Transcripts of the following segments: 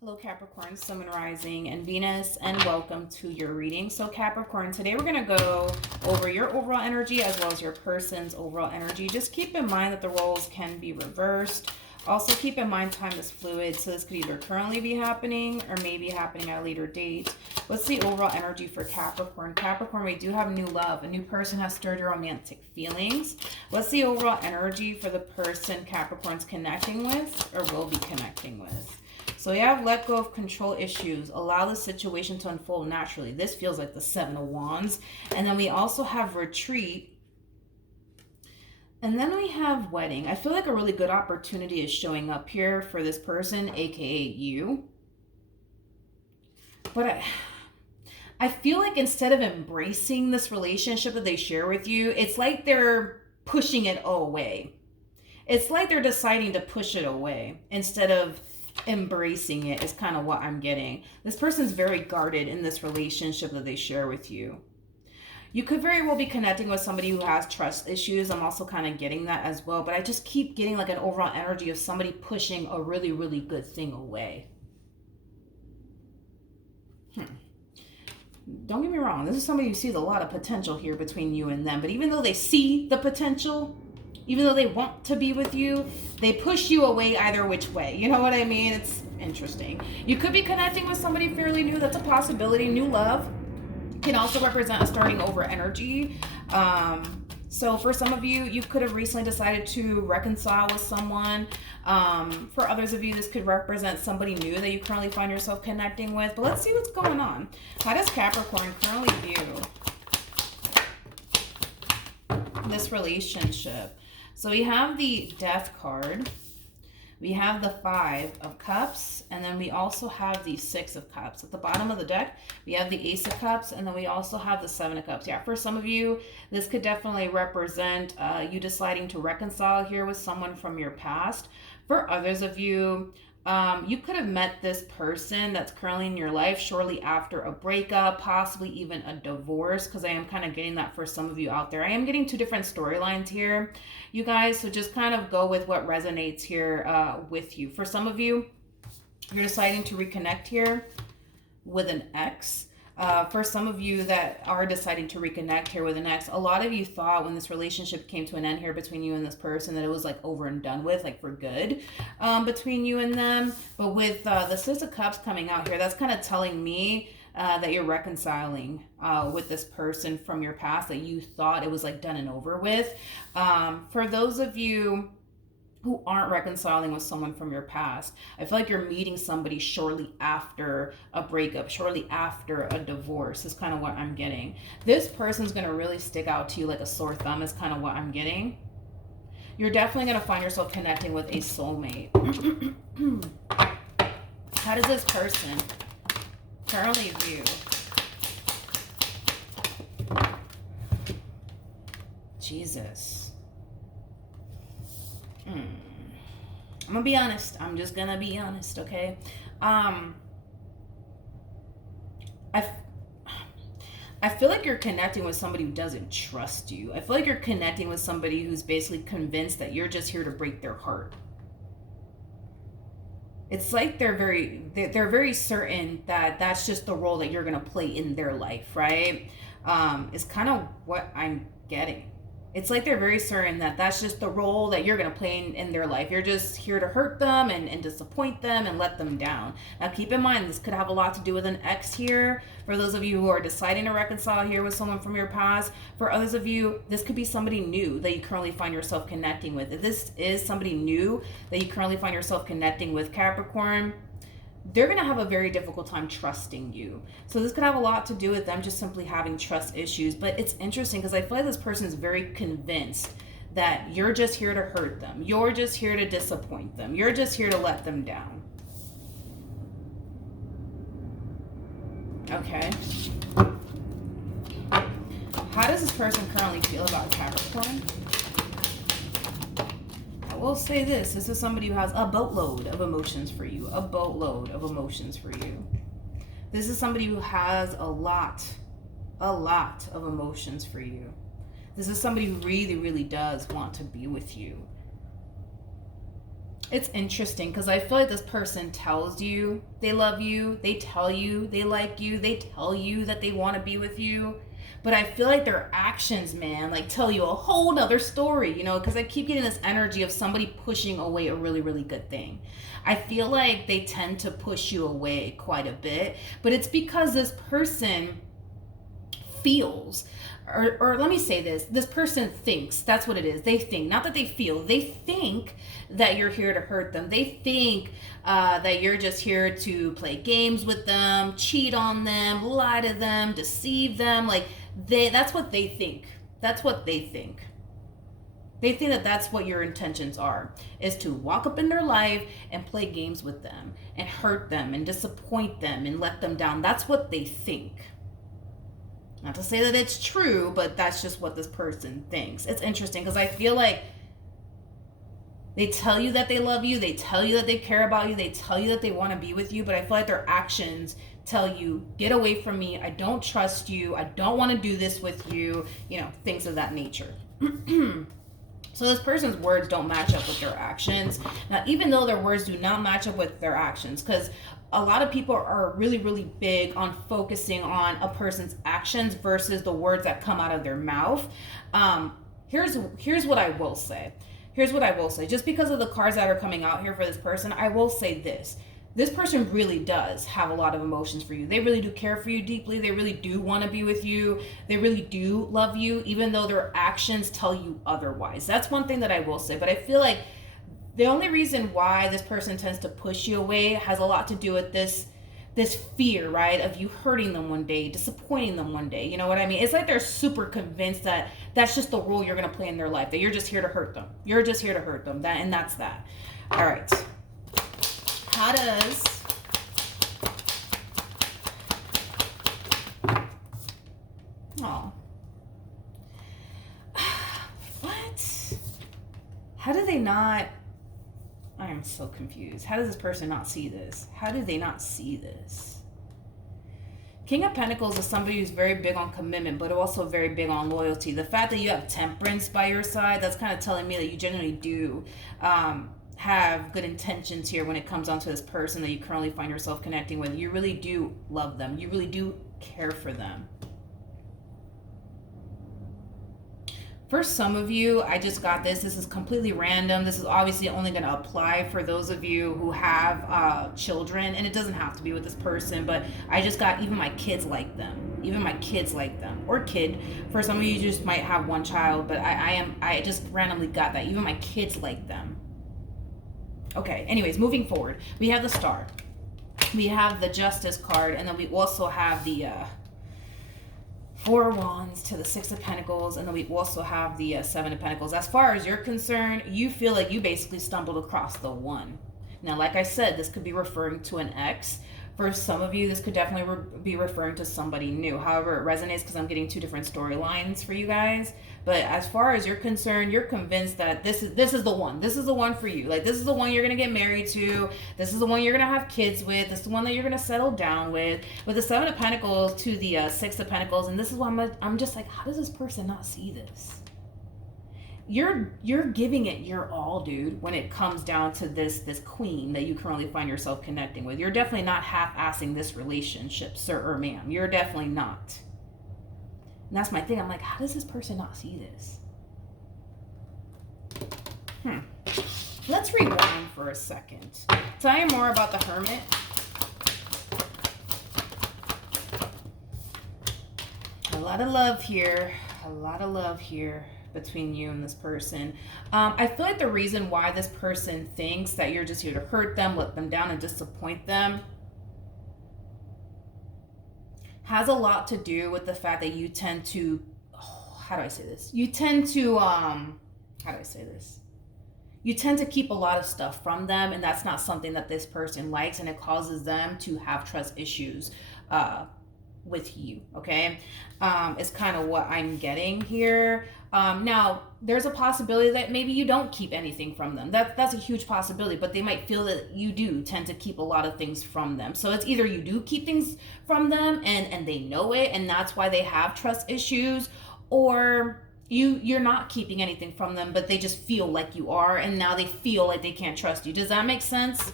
Hello Capricorn, Sun, Moon, Rising, and Venus, and welcome to your reading. So Capricorn, today we're going to go over your overall energy as well as your person's overall energy. Just keep in mind that the roles can be reversed. Also keep in mind time is fluid, so this could either currently be happening or maybe happening at a later date. What's the overall energy for Capricorn? Capricorn, we do have new love. A new person has stirred your romantic feelings. What's the overall energy for the person Capricorn's connecting with or will be connecting with? So we have let go of control issues. Allow the situation to unfold naturally. This feels like the Seven of Wands. And then we also have retreat. And then we have wedding. I feel like a really good opportunity is showing up here for this person, aka you. But I feel like instead of embracing this relationship that they share with you, it's like they're pushing it away. It's like they're deciding to push it away instead of embracing it, is kind of what I'm getting. This person's very guarded in this relationship that they share with you. You could very well be connecting with somebody who has trust issues. I'm also kind of getting that as well. But I just keep getting like an overall energy of somebody pushing a really, really good thing away. Don't get me wrong. This is somebody who sees a lot of potential here between you and them. But even though they see the potential, even though they want to be with you, they push you away either which way. You know what I mean? It's interesting. You could be connecting with somebody fairly new. That's a possibility. New love can also represent a starting over energy. So for some of you, you could have recently decided to reconcile with someone. For others of you, this could represent somebody new that you currently find yourself connecting with. But let's see what's going on. How does Capricorn currently view this relationship? So we have the Death card, we have the Five of Cups, and then we also have the Six of Cups. At the bottom of the deck, we have the Ace of Cups, and then we also have the Seven of Cups. Yeah, for some of you, this could definitely represent you deciding to reconcile here with someone from your past. For others of you, you could have met this person that's currently in your life shortly after a breakup, possibly even a divorce, because I am kind of getting that for some of you out there. I am getting two different storylines here, you guys, so just kind of go with what resonates here with you. For some of you, you're deciding to reconnect here with an ex. For some of you that are deciding to reconnect here with an ex, a lot of you thought when this relationship came to an end here between you and this person that it was like over and done with, like for good, between you and them. But with the Six of Cups coming out here, that's kind of telling me that you're reconciling with this person from your past that you thought it was like done and over with. For those of you who aren't reconciling with someone from your past, I feel like you're meeting somebody shortly after a breakup, shortly after a divorce is kind of what I'm getting. This person's going to really stick out to you like a sore thumb is kind of what I'm getting. You're definitely going to find yourself connecting with a soulmate. How does this person currently view Jesus? I'm gonna be honest. I'm just gonna be honest, okay? I feel like you're connecting with somebody who doesn't trust you. I feel like you're connecting with somebody who's basically convinced that you're just here to break their heart. It's like they're very certain that that's just the role that you're gonna play in their life, right? It's kind of what I'm getting. It's like they're very certain that that's just the role that you're going to play in their life. You're just here to hurt them and disappoint them and let them down. Now, keep in mind, this could have a lot to do with an ex here. For those of you who are deciding to reconcile here with someone from your past. For others of you, this could be somebody new that you currently find yourself connecting with. If this is somebody new that you currently find yourself connecting with, Capricorn, they're going to have a very difficult time trusting you. So this could have a lot to do with them just simply having trust issues. But it's interesting because I feel like this person is very convinced that you're just here to hurt them. You're just here to disappoint them. You're just here to let them down. Okay. How does this person currently feel about Capricorn? I will say this is somebody who has a boatload of emotions for you. A boatload of emotions for you. This is somebody who has a lot of emotions for you. This is somebody who really, really does want to be with you. It's interesting because I feel like this person tells you they love you, they tell you they like you, they tell you that they want to be with you. But I feel like their actions, man, like tell you a whole nother story, you know, because I keep getting this energy of somebody pushing away a really, really good thing. I feel like they tend to push you away quite a bit, but it's because this person feels, or let me say this person thinks, that's what it is, they think, not that they feel, they think that you're here to hurt them. They think that you're just here to play games with them, cheat on them, lie to them, deceive them. Like that's what they think. That's what they think. They think that that's what your intentions are, is to walk up in their life and play games with them and hurt them and disappoint them and let them down. That's what they think. Not to say that it's true, but that's just what this person thinks. It's interesting because I feel like they tell you that they love you, they tell you that they care about you, they tell you that they want to be with you, but I feel like their actions tell you, get away from me, I don't trust you, I don't want to do this with you, you know, things of that nature. So this person's words don't match up with their actions. Now, even though their words do not match up with their actions, because a lot of people are really, really big on focusing on a person's actions versus the words that come out of their mouth. Here's what I will say. Here's what I will say. Just because of the cards that are coming out here for this person, I will say this. This person really does have a lot of emotions for you. They really do care for you deeply. They really do want to be with you. They really do love you, even though their actions tell you otherwise. That's one thing that I will say. But I feel like the only reason why this person tends to push you away has a lot to do with this fear, right, of you hurting them one day, disappointing them one day. You know what I mean? It's like they're super convinced that that's just the role you're going to play in their life, that you're just here to hurt them. You're just here to hurt them. And that's that. All right. How does what? How do they not? I am so confused. How does this person not see this? How do they not see this? King of Pentacles is somebody who's very big on commitment, but also very big on loyalty. The fact that you have Temperance by your side, that's kind of telling me that you generally do have good intentions here when it comes down to this person that you currently find yourself connecting with. You really do love them. You really do care for them. For some of you, I just got this. This is completely random. This is obviously only going to apply for those of you who have children, and it doesn't have to be with this person, but I just got even my kids like them. Even my kids like them. Or kid. For some of you, just might have one child, but I just randomly got that. Even my kids like them. Okay, anyways, moving forward. We have the Star. We have the Justice card, and then we also have the Four of Wands to the Six of Pentacles, and then we also have the Seven of Pentacles. As far as you're concerned, you feel like you basically stumbled across the one. Now, like I said, this could be referring to an ex. For some of you, this could definitely be referring to somebody new. However, it resonates because I'm getting two different storylines for you guys. But as far as you're concerned, you're convinced that this is the one. This is the one for you. Like, this is the one you're going to get married to. This is the one you're going to have kids with. This is the one that you're going to settle down with. With the Seven of Pentacles to the Six of Pentacles. And this is why I'm just like, how does this person not see this? You're giving it your all, dude, when it comes down to this queen that you currently find yourself connecting with. You're definitely not half-assing this relationship, sir or ma'am. You're definitely not. And that's my thing. I'm like, how does this person not see this? Let's rewind for a second. Tell you more about the Hermit. A lot of love here. A lot of love here between you and this person. I feel like the reason why this person thinks that you're just here to hurt them, let them down, and disappoint them has a lot to do with the fact that you tend to, how do I say this? You tend to, You tend to keep a lot of stuff from them, and that's not something that this person likes, and it causes them to have trust issues with you, okay? It's kind of what I'm getting here. Now, there's a possibility that maybe you don't keep anything from them. That's a huge possibility, but they might feel that you do tend to keep a lot of things from them. So it's either you do keep things from them and they know it, and that's why they have trust issues, or you're not keeping anything from them, but they just feel like you are, and now they feel like they can't trust you. Does that make sense?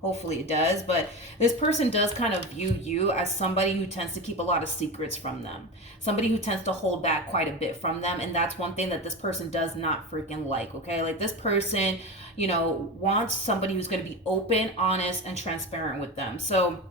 Hopefully it does. But this person does kind of view you as somebody who tends to keep a lot of secrets from them, somebody who tends to hold back quite a bit from them. And that's one thing that this person does not freaking like. Okay, like this person, you know, wants somebody who's going to be open, honest, and transparent with them. So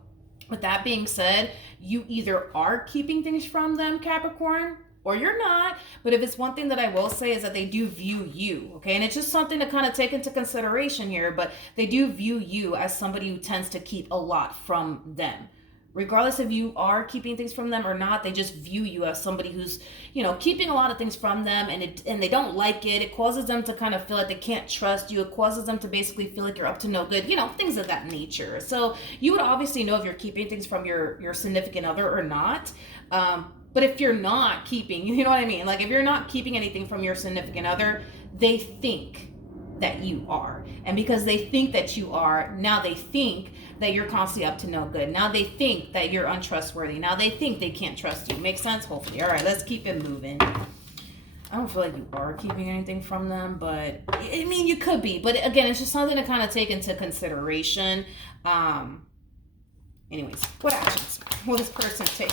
with that being said, you either are keeping things from them, Capricorn, or you're not. But if it's one thing that I will say is that they do view you, okay? And it's just something to kind of take into consideration here, but they do view you as somebody who tends to keep a lot from them. Regardless if you are keeping things from them or not, they just view you as somebody who's, you know, keeping a lot of things from them, and they don't like it. It causes them to kind of feel like they can't trust you. It causes them to basically feel like you're up to no good, you know, things of that nature. So you would obviously know if you're keeping things from your significant other or not. But if you're not keeping, you know what I mean? Like if you're not keeping anything from your significant other, they think that you are. And because they think that you are, now they think that you're constantly up to no good. Now they think that you're untrustworthy. Now they think they can't trust you. Make sense? Hopefully. All right, let's keep it moving. I don't feel like you are keeping anything from them, but I mean, you could be. But again, it's just something to kind of take into consideration. Anyways, what actions will this person take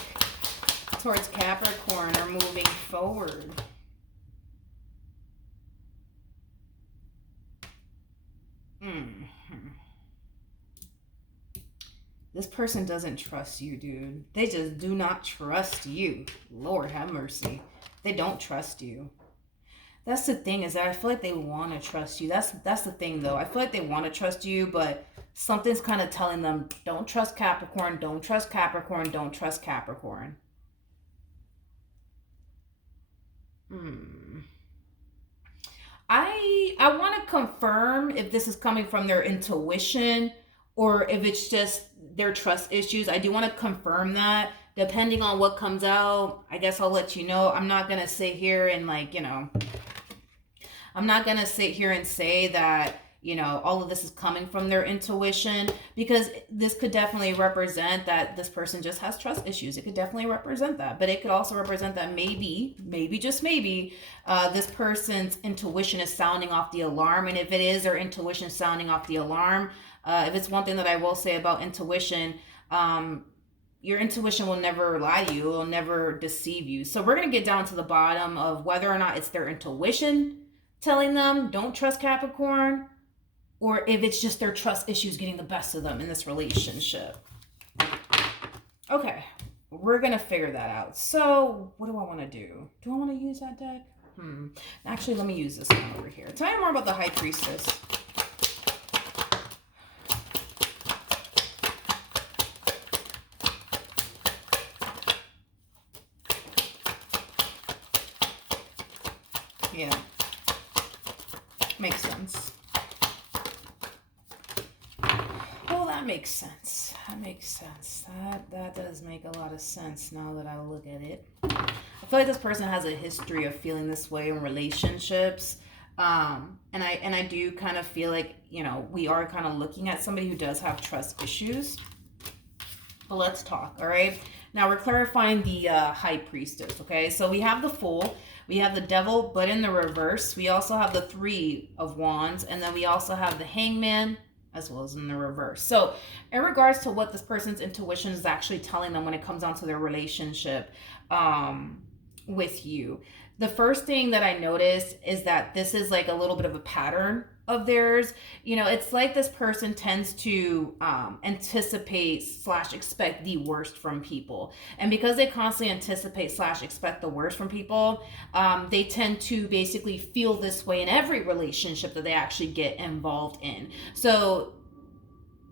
towards Capricorn or moving forward? This person doesn't trust you, dude. They just do not trust you. Lord have mercy. They don't trust you. That's the thing, is that I feel like they want to trust you. That's the thing, though. I feel like they want to trust you, but something's kind of telling them, don't trust Capricorn, don't trust Capricorn, don't trust Capricorn. I want to confirm if this is coming from their intuition or if it's just their trust issues. I do want to confirm that. Depending on what comes out, I guess I'll let you know. I'm not going to sit here and I'm not going to sit here and say that, all of this is coming from their intuition, because this could definitely represent that this person just has trust issues. It could definitely represent that, but it could also represent that maybe, just maybe, this person's intuition is sounding off the alarm. And if it is their intuition sounding off the alarm, if it's one thing that I will say about intuition, your intuition will never lie to you. It will never deceive you. So we're going to get down to the bottom of whether or not it's their intuition telling them don't trust Capricorn, or if it's just their trust issues getting the best of them in this relationship. Okay, we're going to figure that out. So what do I want to do? Do I want to use that deck? Actually, let me use this one over here. Tell me more about the High Priestess. Yeah, makes sense. Well, that makes sense. That does make a lot of sense now that I look at it. I feel like this person has a history of feeling this way in relationships. And I do kind of feel like, we are kind of looking at somebody who does have trust issues. But let's talk, all right? Now we're clarifying the High Priestess, okay? So we have the Fool, we have the Devil, but in the reverse. We also have the Three of Wands, and then we also have the Hangman, as well as in the reverse. So in regards to what this person's intuition is actually telling them when it comes down to their relationship with you, the first thing that I noticed is that this is like a little bit of a pattern of theirs. It's like this person tends to anticipate / expect the worst from people. And because they constantly anticipate / expect the worst from people, they tend to basically feel this way in every relationship that they actually get involved in. So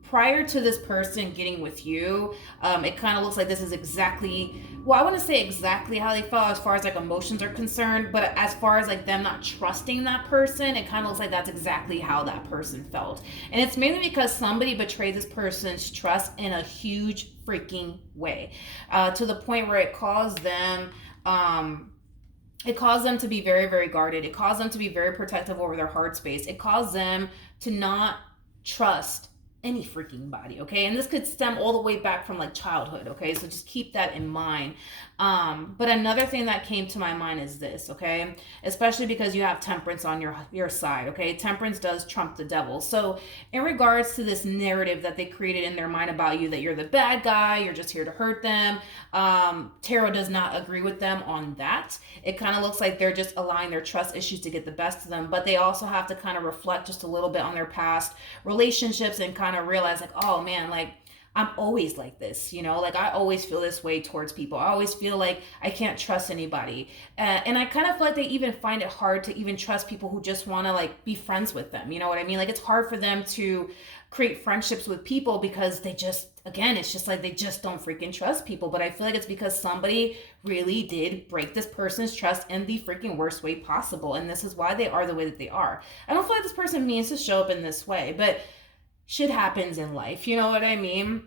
prior to this person getting with you, it kind of looks like this is exactly, I wouldn't say exactly how they felt as far as like emotions are concerned, but as far as like them not trusting that person, it kind of looks like that's exactly how that person felt. And it's mainly because somebody betrayed this person's trust in a huge freaking way, to the point where it caused them to be very, very guarded. It caused them to be very protective over their heart space. It caused them to not trust any freaking body, okay? And this could stem all the way back from like childhood, okay? So just keep that in mind. But another thing that came to my mind is this, okay? Especially because you have temperance on your side, okay? Temperance does trump the devil. So in regards to this narrative that they created in their mind about you, that you're the bad guy, you're just here to hurt them, tarot does not agree with them on that. It kind of looks like they're just allowing their trust issues to get the best of them, but they also have to kind of reflect just a little bit on their past relationships and kind of realize like, oh man, like I'm always like this, you know, like I always feel this way towards people. I always feel like I can't trust anybody. And I kind of feel like they even find it hard to even trust people who just want to like be friends with them. You know what I mean? Like it's hard for them to create friendships with people because they just, again, it's just like they just don't freaking trust people. But I feel like it's because somebody really did break this person's trust in the freaking worst way possible. And this is why they are the way that they are. I don't feel like this person means to show up in this way, but shit happens in life, you know what I mean?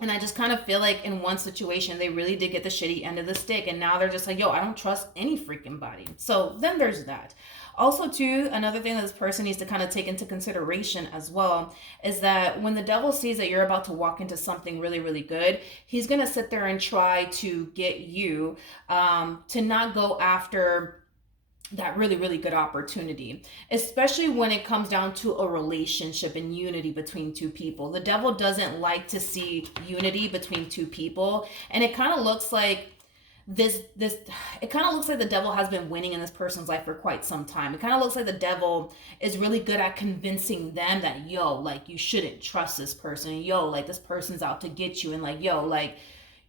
And I just kind of feel like in one situation, they really did get the shitty end of the stick. And now they're just like, yo, I don't trust any freaking body. So then there's that. Also, too, another thing that this person needs to kind of take into consideration as well is that when the devil sees that you're about to walk into something really, really good, he's going to sit there and try to get you to not go after that really, really good opportunity, especially when it comes down to a relationship and unity between two people. The devil doesn't like to see unity between two people. And it kind of looks like it kind of looks like the devil has been winning in this person's life for quite some time. It kind of looks like the devil is really good at convincing them that, yo, like you shouldn't trust this person. Yo, like this person's out to get you. And like, yo, like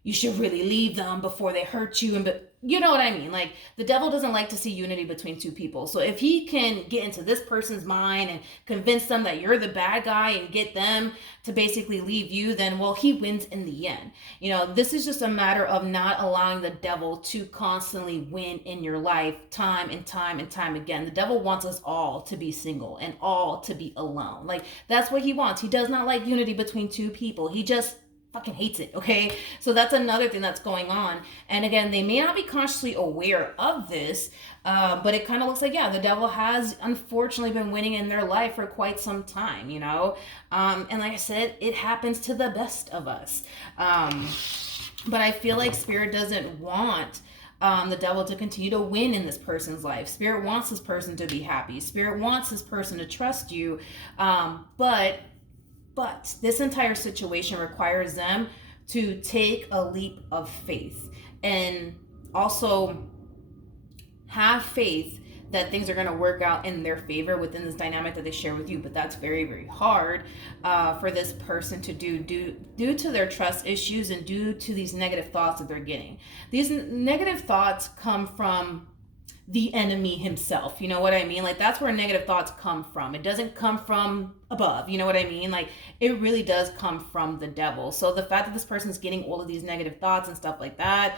you should really leave them before they hurt you. And you know what I mean? Like the devil doesn't like to see unity between two people. So if he can get into this person's mind and convince them that you're the bad guy and get them to basically leave you, then well, he wins in the end. You know, this is just a matter of not allowing the devil to constantly win in your life time and time and time again. The devil wants us all to be single and all to be alone. Like that's what he wants. He does not like unity between two people. He just fucking hates it, okay? So that's another thing that's going on. And again, they may not be consciously aware of this, but it kind of looks like, yeah, the devil has unfortunately been winning in their life for quite some time, you know? And like I said, it happens to the best of us. But I feel like Spirit doesn't want the devil to continue to win in this person's life. Spirit wants this person to be happy. Spirit wants this person to trust you. But this entire situation requires them to take a leap of faith and also have faith that things are going to work out in their favor within this dynamic that they share with you. But that's very, very hard for this person to do due to their trust issues and due to these negative thoughts that they're getting. These negative thoughts come from the enemy himself, you know what I mean? Like that's where negative thoughts come from. It doesn't come from above, you know what I mean? Like it really does come from the devil. So the fact that this person's getting all of these negative thoughts and stuff like that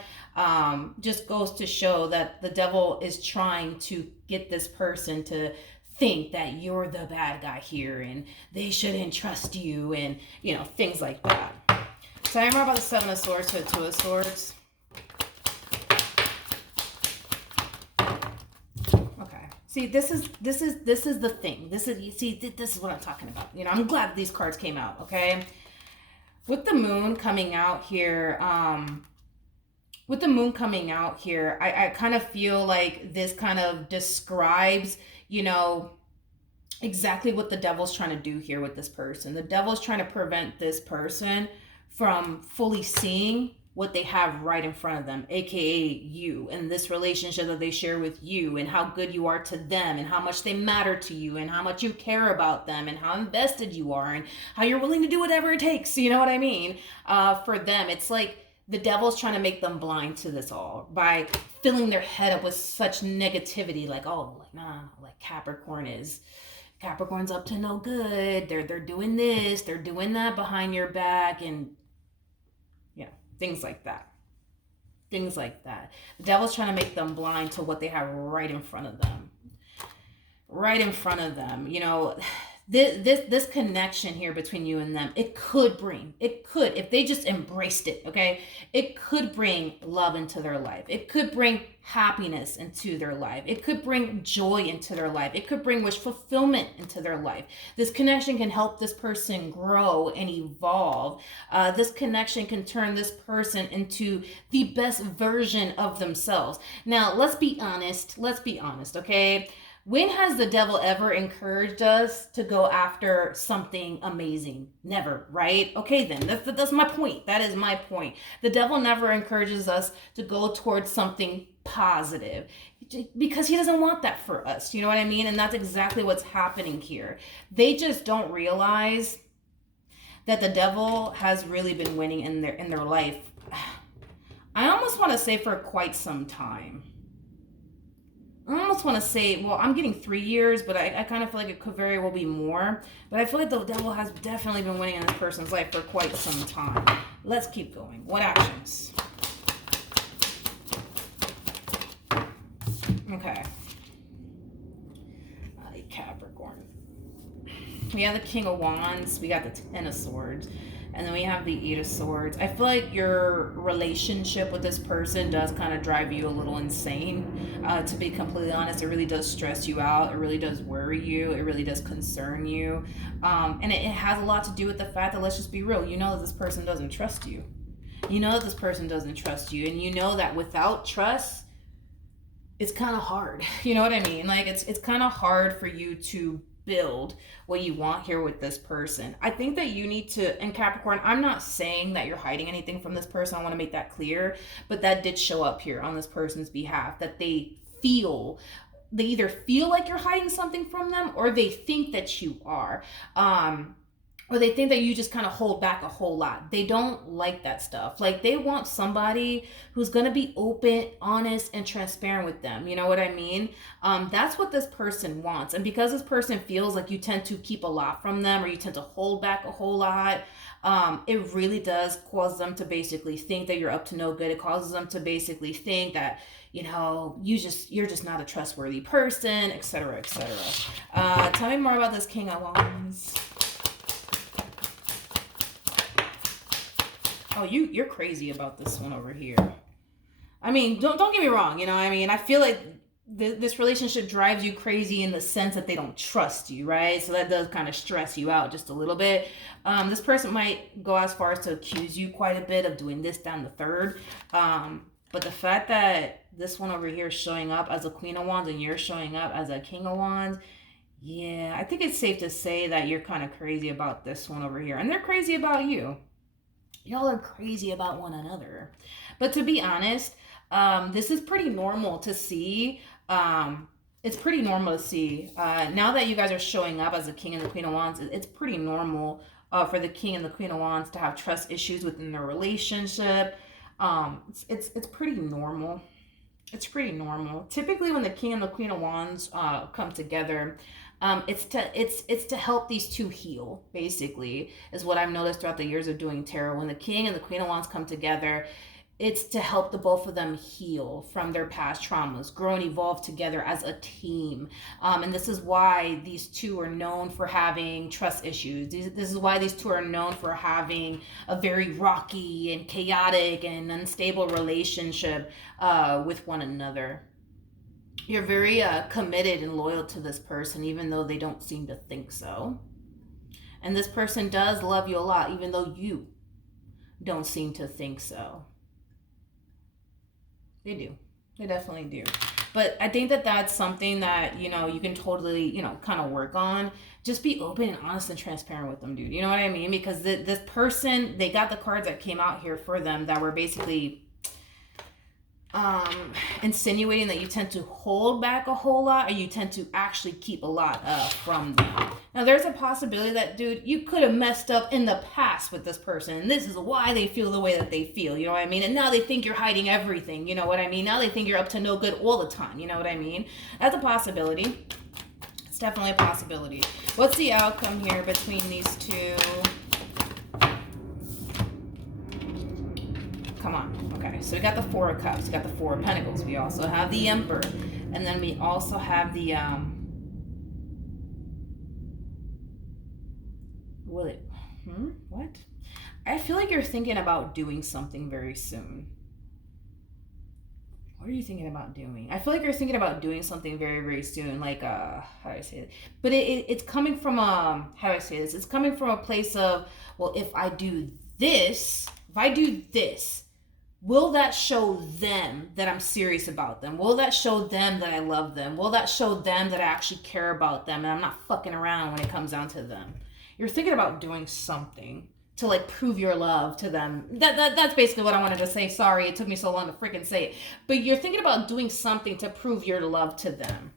just goes to show that the devil is trying to get this person to think that you're the bad guy here and they shouldn't trust you and, you know, things like that. So I remember about the Seven of Swords to the Two of Swords. See, this is the thing. This is what I'm talking about. You know, I'm glad these cards came out, okay? With the moon coming out here, I kind of feel like this kind of describes, you know, exactly what the devil's trying to do here with this person. The devil's trying to prevent this person from fully seeing what they have right in front of them, aka you, and this relationship that they share with you, and how good you are to them, and how much they matter to you, and how much you care about them, and how invested you are, and how you're willing to do whatever it takes, you know what I mean? For them, it's like the devil's trying to make them blind to this all by filling their head up with such negativity, like, oh, like, nah, like Capricorn's up to no good, they're doing this, they're doing that behind your back, and things like that. The devil's trying to make them blind to what they have right in front of them. You know, this connection here between you and them, it could, if they just embraced it, okay, it could bring love into their life. It could bring happiness into their life. It could bring joy into their life. It could bring wish fulfillment into their life. This connection can help this person grow and evolve. This connection can turn this person into the best version of themselves. Now, let's be honest, okay? When has the devil ever encouraged us to go after something amazing? Never, right? Okay, then that's my point. That is my point. The devil never encourages us to go towards something positive because he doesn't want that for us. You know what I mean? And that's exactly what's happening here. They just don't realize that the devil has really been winning in their life. I almost want to say for quite some time. I almost want to say, well, I'm getting 3 years, but I kind of feel like it could very well be more. But I feel like the devil has definitely been winning in this person's life for quite some time. Let's keep going. What actions? Okay. Capricorn. We have the King of Wands. We got the Ten of Swords. And then we have the Eight of Swords. I feel like your relationship with this person does kind of drive you a little insane. To be completely honest, it really does stress you out. It really does worry you. It really does concern you. And it has a lot to do with the fact that, let's just be real, you know that this person doesn't trust you. You know that this person doesn't trust you. And you know that without trust, it's kind of hard. You know what I mean? Like, it's kind of hard for you to build what you want here with this person. I think that you need to, and Capricorn, I'm not saying that you're hiding anything from this person. I want to make that clear, but that did show up here on this person's behalf, that they either feel like you're hiding something from them, or they think that you are. Or they think that you just kind of hold back a whole lot. They don't like that stuff. Like, they want somebody who's going to be open, honest, and transparent with them. You know what I mean? That's what this person wants. And because this person feels like you tend to keep a lot from them, or you tend to hold back a whole lot, it really does cause them to basically think that you're up to no good. It causes them to basically think that, you know, you're just not a trustworthy person, etc., etc. Tell me more about this King of Wands. Oh, you're crazy about this one over here. I mean, don't get me wrong. You know, I mean, I feel like this relationship drives you crazy in the sense that they don't trust you, right? So that does kind of stress you out just a little bit. This person might go as far as to accuse you quite a bit of doing this, down the third. But the fact that this one over here is showing up as a Queen of Wands and you're showing up as a King of Wands, yeah, I think it's safe to say that you're kind of crazy about this one over here. And they're crazy about you. Y'all are crazy about one another. But to be honest, this is pretty normal to see. It's pretty normal to see. Now that you guys are showing up as the King and the Queen of Wands, it's pretty normal for the King and the Queen of Wands to have trust issues within their relationship. It's pretty normal. It's pretty normal. Typically, when the King and the Queen of Wands come together, it's to help these two heal, basically, is what I've noticed throughout the years of doing tarot. When the King and the Queen of Wands come together, it's to help the both of them heal from their past traumas, grow and evolve together as a team. And this is why these two are known for having trust issues. This is why these two are known for having a very rocky and chaotic and unstable relationship with one another. You're very committed and loyal to this person, even though they don't seem to think so. And this person does love you a lot, even though you don't seem to think so. They do. They definitely do. But I think that that's something that, you know, you can totally, you know, kind of work on. Just be open and honest and transparent with them, dude. You know what I mean? Because this person, they got the cards that came out here for them that were basically insinuating that you tend to hold back a whole lot, or you tend to actually keep a lot from them. Now, there's a possibility that, dude, you could have messed up in the past with this person, and this is why they feel the way that they feel, you know what I mean? And now they think you're hiding everything, you know what I mean? Now they think you're up to no good all the time, you know what I mean? That's a possibility. It's definitely a possibility. What's the outcome here between these two? Come on. Okay, so we got the Four of Cups, we got the Four of Pentacles, we also have the Emperor, and then we also have the you're thinking about doing something very soon. What are you thinking about doing? I feel like you're thinking about doing something very, very soon. Like, how do I say it? But it's coming from, how do I say this? It's coming from a place of, well, if I do this, will that show them that I'm serious about them? Will that show them that I love them? Will that show them that I actually care about them and I'm not fucking around when it comes down to them? You're thinking about doing something to like prove your love to them. That's basically what I wanted to say. Sorry, it took me so long to freaking say it. But you're thinking about doing something to prove your love to them.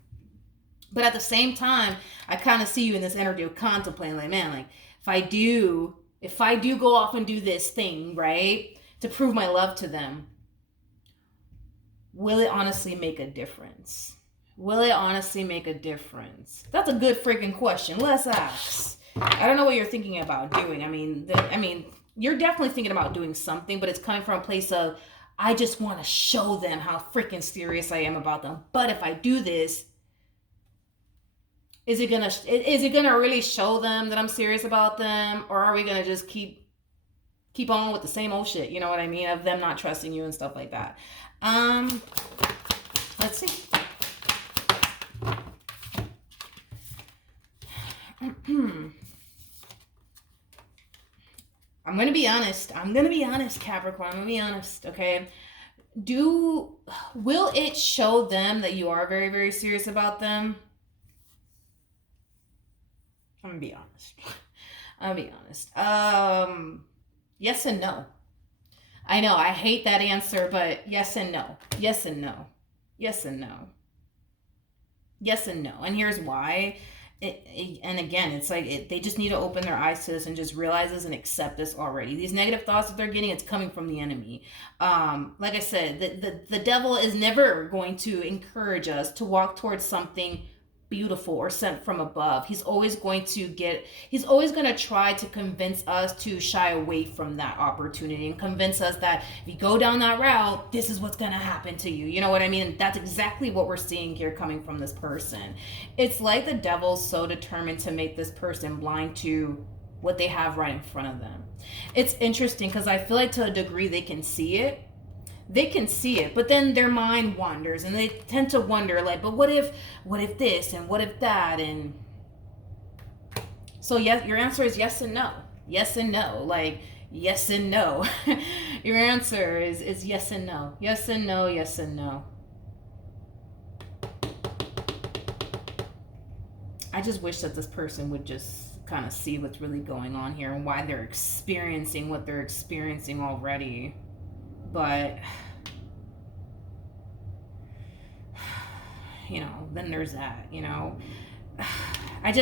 But at the same time, I kind of see you in this energy of contemplating, like, man, like if I do go off and do this thing, right, to prove my love to them, will it honestly make a difference? Will it honestly make a difference? That's a good freaking question. Let's ask. I don't know what you're thinking about doing. I mean, you're definitely thinking about doing something, but it's coming from a place of, I just want to show them how freaking serious I am about them. But if I do this, is it gonna really show them that I'm serious about them, or are we gonna just keep on with the same old shit? You know what I mean? Of them not trusting you and stuff like that. Let's see. I'm going to be honest, Capricorn. I'm going to be honest, okay? Will it show them that you are very, very serious about them? I'm going to be honest. Yes and no. I know, I hate that answer, but yes and no. Yes and no. Yes and no. Yes and no. And here's why. And again, it's like they just need to open their eyes to this and just realize this and accept this already. These negative thoughts that they're getting, it's coming from the enemy. Like I said, the devil is never going to encourage us to walk towards something beautiful or sent from above. He's always going to try to convince us to shy away from that opportunity and convince us that if you go down that route, this is what's going to happen to you. You know what I mean? And that's exactly what we're seeing here coming from this person. It's like the devil's so determined to make this person blind to what they have right in front of them. It's interesting because I feel like to a degree they can see it, but then their mind wanders and they tend to wonder like, but what if this and what if that? And so yes, your answer is yes and no. Yes and no. Like yes and no. Your answer is yes and no. Yes and no, yes and no. I just wish that this person would just kind of see what's really going on here and why they're experiencing what they're experiencing already. But, you know, then there's that, you know. I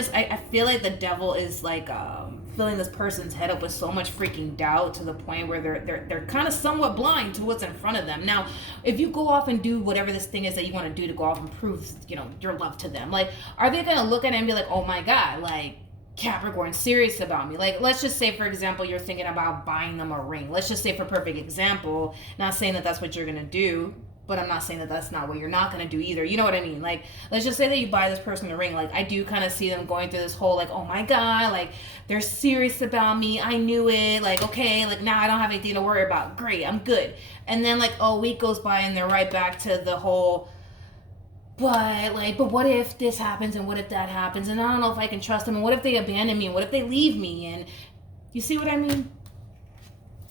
feel like the devil is like filling this person's head up with so much freaking doubt to the point where they're kind of somewhat blind to what's in front of them. Now, if you go off and do whatever this thing is that you want to do to go off and prove, you know, your love to them, like, are they going to look at it and be like, oh my God, like, Capricorn serious about me? Like, let's just say, for example, you're thinking about buying them a ring. Let's just say, for perfect example, not saying that that's what you're gonna do, but I'm not saying that that's not what you're not gonna do either. You know what I mean? Like, let's just say that you buy this person a ring. Like, I do kind of see them going through this whole like, oh my God, like they're serious about me. I knew it. Like, okay, like now I don't have anything to worry about. Great, I'm good. And then like a week goes by and they're right back to the whole, but what if this happens and what if that happens and I don't know if I can trust them and what if they abandon me and what if they leave me? And you see what I mean?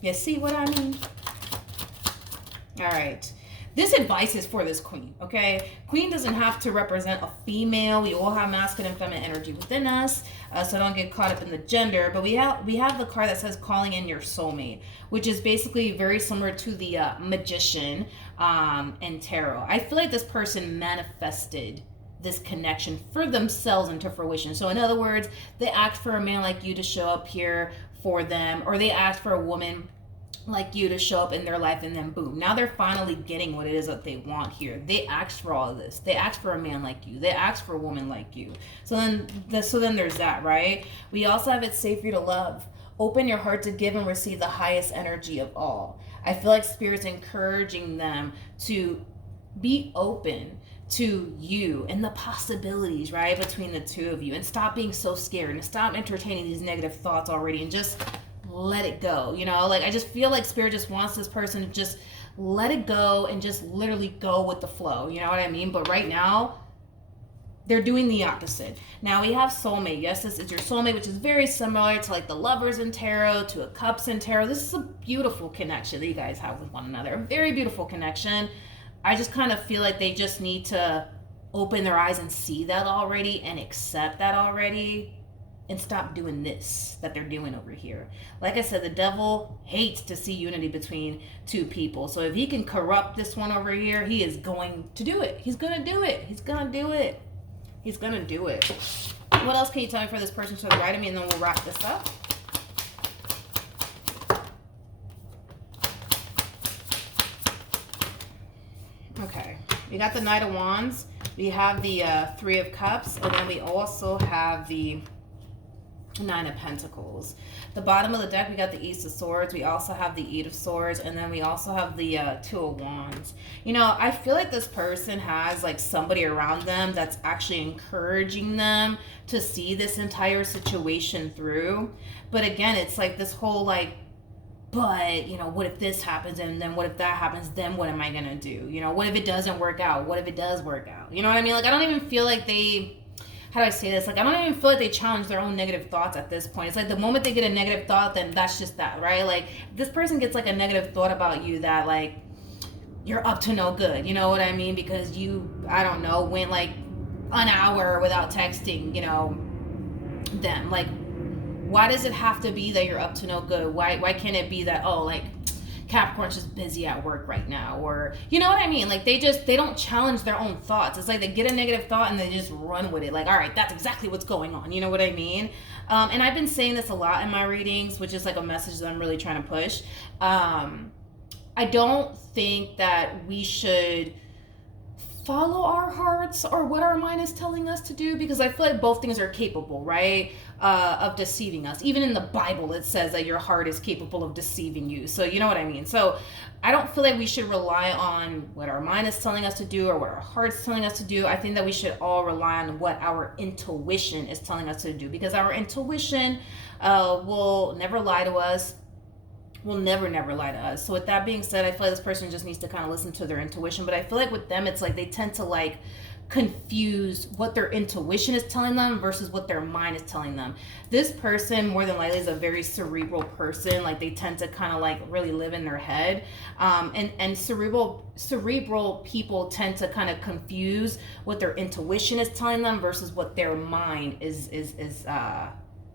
You see what I mean? All right. This advice is for this queen, okay? Queen doesn't have to represent a female. We all have masculine and feminine energy within us, so don't get caught up in the gender. But we have the card that says calling in your soulmate, which is basically very similar to the magician and tarot. I feel like this person manifested this connection for themselves into fruition. So in other words, they asked for a man like you to show up here for them, or they asked for a woman like you to show up in their life, and then boom, now they're finally getting what it is that they want here. They asked for all of this. They asked for a man like you. They asked for a woman like you. So then there's that, right? We also have it's safe for you to love. Open your heart to give and receive the highest energy of all. I feel like Spirit's encouraging them to be open to you and the possibilities, right, between the two of you, and stop being so scared and stop entertaining these negative thoughts already and just let it go, you know? Like, I just feel like Spirit just wants this person to just let it go and just literally go with the flow, you know what I mean? But right now, they're doing the opposite. Now we have soulmate. Yes, this is your soulmate, which is very similar to like the Lovers in tarot, to a Cups in tarot. This is a beautiful connection that you guys have with one another. A very beautiful connection. I just kind of feel like they just need to open their eyes and see that already and accept that already and stop doing this that they're doing over here. Like I said, the devil hates to see unity between two people. So if he can corrupt this one over here, he is going to do it. He's going to do it. He's going to do it. He's going to do it. What else can you tell me for this person to the right of me, and then we'll wrap this up? Okay. We got the Knight of Wands. We have the Three of Cups. And then we also have the Nine of Pentacles. The bottom of the deck, we got the Ace of Swords. We also have the Eight of Swords. And then we also have the Two of Wands. You know, I feel like this person has like somebody around them that's actually encouraging them to see this entire situation through. But again, it's like this whole like, but, you know, what if this happens, and then what if that happens, then what am I going to do? You know, what if it doesn't work out? What if it does work out? You know what I mean? Like, I don't even feel like they... How do I say this? Like, I don't even feel like they challenge their own negative thoughts at this point. It's like the moment they get a negative thought, then that's just that, right? Like, this person gets like a negative thought about you that like, you're up to no good. You know what I mean? Because you, I don't know, went like an hour without texting, you know, them. Like, why does it have to be that you're up to no good? Why can't it be that, oh, like, Capricorn's just busy at work right now, or you know what I mean? Like, they don't challenge their own thoughts. It's like they get a negative thought and they just run with it. Like, all right, that's exactly what's going on. You know what I mean? And I've been saying this a lot in my readings, which is like a message that I'm really trying to push. I don't think that we should follow our hearts or what our mind is telling us to do, because I feel like both things are capable, right? Of deceiving us. Even in the Bible, it says that your heart is capable of deceiving you. So you know what I mean? So I don't feel like we should rely on what our mind is telling us to do or what our heart's telling us to do. I think that we should all rely on what our intuition is telling us to do, because our intuition will never lie to us. Will never lie to us. So with that being said, I feel like this person just needs to kind of listen to their intuition. But I feel like with them, it's like they tend to like confuse what their intuition is telling them versus what their mind is telling them. This person more than likely is a very cerebral person. Like, they tend to kind of like really live in their head. And cerebral people tend to kind of confuse what their intuition is telling them versus what their mind is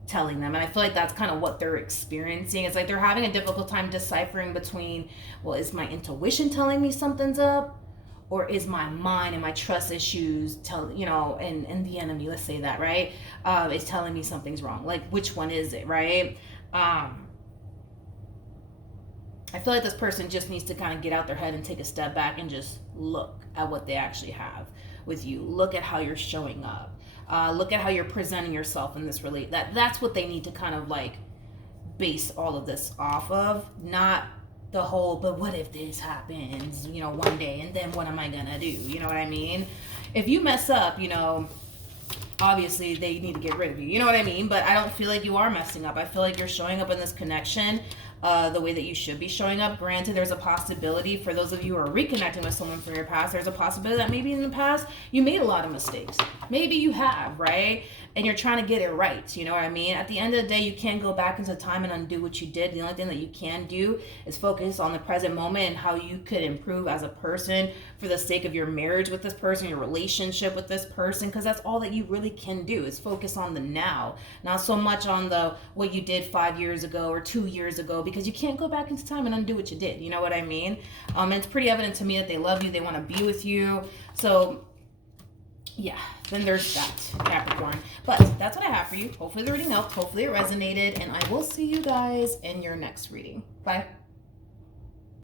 telling them. And I feel like that's kind of what they're experiencing. It's like they're having a difficult time deciphering between, well, is my intuition telling me something's up, or is my mind and my trust issues and the enemy, let's say that, right, is telling me something's wrong? Like, which one is it, right? I feel like this person just needs to kind of get out their head and take a step back and just look at what they actually have with you. Look at how you're showing up. Look at how you're presenting yourself in this relate. That's what they need to kind of like base all of this off of, not the whole, but what if this happens, you know, one day, and then what am I gonna do? You know what I mean? If you mess up, you know, obviously they need to get rid of you. You know what I mean? But I don't feel like you are messing up. I feel like you're showing up in this connection the way that you should be showing up. Granted, there's a possibility for those of you who are reconnecting with someone from your past, there's a possibility that maybe in the past you made a lot of mistakes. Maybe you have, right? And you're trying to get it right. You know what I mean? At the end of the day, you can't go back into time and undo what you did. The only thing that you can do is focus on the present moment and how you could improve as a person for the sake of your marriage with this person, your relationship with this person, because that's all that you really can do is focus on the now, not so much on the what you did 5 years ago or 2 years ago, because you can't go back into time and undo what you did. You know what I mean? And it's pretty evident to me that they love you. They want to be with you. So yeah, then there's that, Capricorn. But that's what I have for you. Hopefully the reading helped. Hopefully it resonated. And I will see you guys in your next reading. Bye.